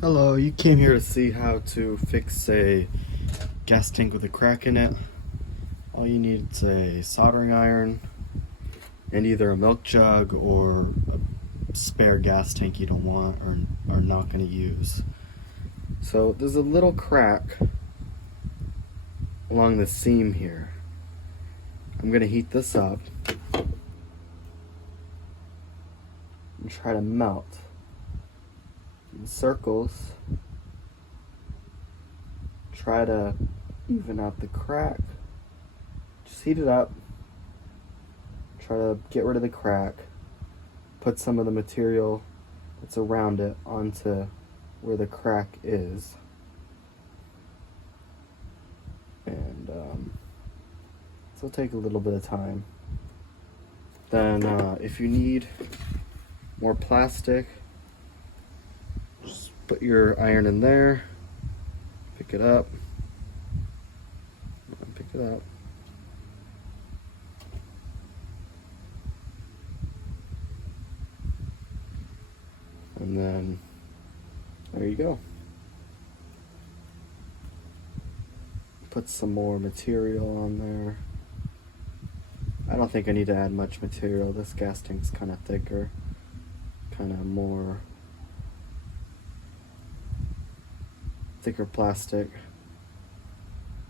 Hello, you came here to see how to fix a gas tank with a crack in it. All you need is a soldering iron and either a milk jug or a spare gas tank you don't want or are not going to use. So there's a little crack along the seam here. I'm going to heat this up and try to melt in circles. Try to even out the crack. Just heat it up. Try to get rid of the crack. Put some of the material that's around it onto where the crack is. And this will take a little bit of time. Then if you need more plastic, just put your iron in there, pick it up, and then there you go. Put some more material on there. I don't think I need to add much material. This gas tank's kind of thicker, kind of more thicker plastic.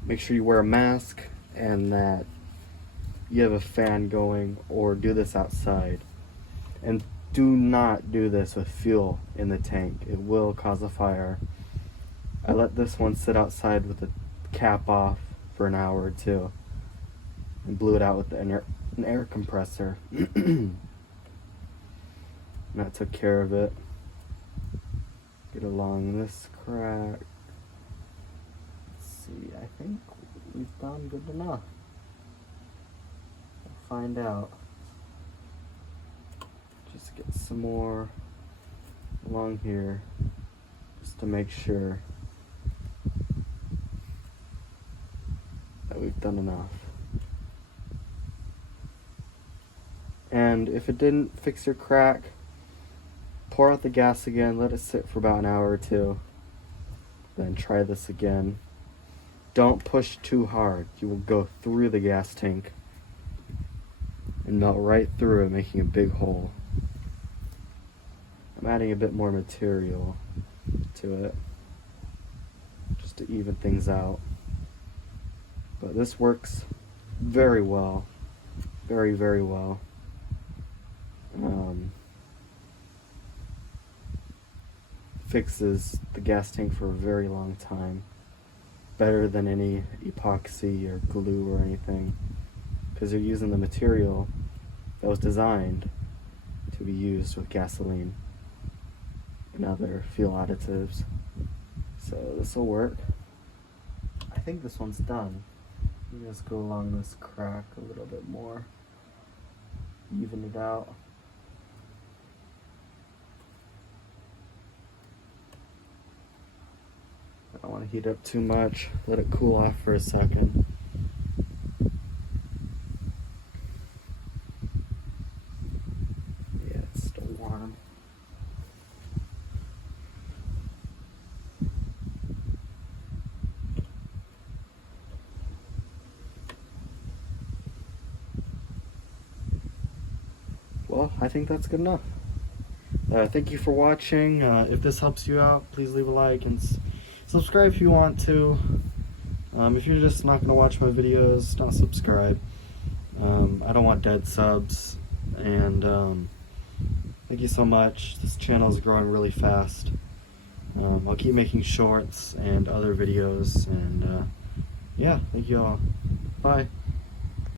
Make sure you wear a mask and that you have a fan going, or do this outside. And do not do this with fuel in the tank. It will cause a fire. I let this one sit outside with the cap off for an hour or two and blew it out with an air compressor. And that took care of it. Get along this crack. Let's see, I think we've done good enough. We'll find out. Just get some more along here just to make sure that we've done enough. And if it didn't fix your crack, pour out the gas again, let it sit for about an hour or two, then try this again. Don't push too hard. You will go through the gas tank and melt right through it, making a big hole. I'm adding a bit more material to it just to even things out. But this works very well. Very, very well. Fixes the gas tank for a very long time. Better than any epoxy or glue or anything, because you're using the material that was designed to be used with gasoline and other fuel additives. So this will work. I think this one's done. You just go along this crack a little bit more, even it out. I don't want to heat up too much. Let it cool off for a second. Yeah, it's still warm. Well, I think that's good enough. Thank you for watching. If this helps you out, please leave a like and subscribe if you want to. If you're just not going to watch my videos, don't subscribe. I don't want dead subs. And thank you so much. This channel is growing really fast. I'll keep making shorts and other videos. And yeah, thank you all. Bye.